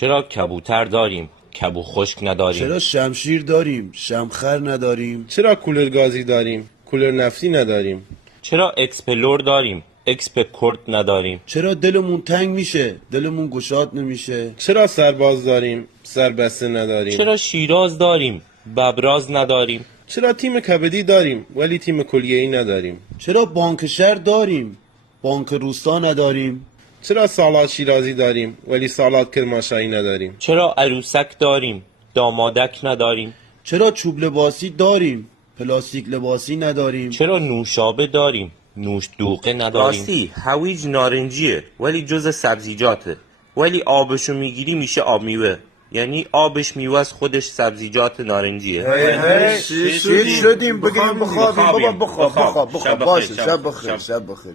چرا کبوتر داریم کبو خشک نداریم؟ چرا شمشیر داریم شمخر نداریم؟ چرا کولر گازی داریم کولر نفتی نداریم؟ چرا اکسپلور داریم اکسپ کرد نداریم؟ چرا دلمون تنگ میشه دلمون گشاد نمیشه؟ چرا سرباز داریم سربسته نداریم؟ چرا شیراز داریم ببراز نداریم؟ چرا تیم کبدی داریم ولی تیم کلیه‌ای نداریم؟ چرا بانک شهر داریم بانک روستا نداریم؟ چرا سالاد شیرازی داریم ولی سالاد کرمانشاهی نداریم؟ چرا عروسک داریم دامادک نداریم؟ چرا چوب لباسی داریم پلاستیک لباسی نداریم؟ چرا نوشابه داریم نوش دوغه نداریم؟ راستی هویج نارنجیه ولی جز سبزیجاته، ولی آبشو میگیری میشه آب میوه، یعنی آبش میوه از خودش سبزیجات نارنجیه. شدیم بگیریم بخوابیم بابا بخواب شب بخیر. باشه شب بخیر شب بخیر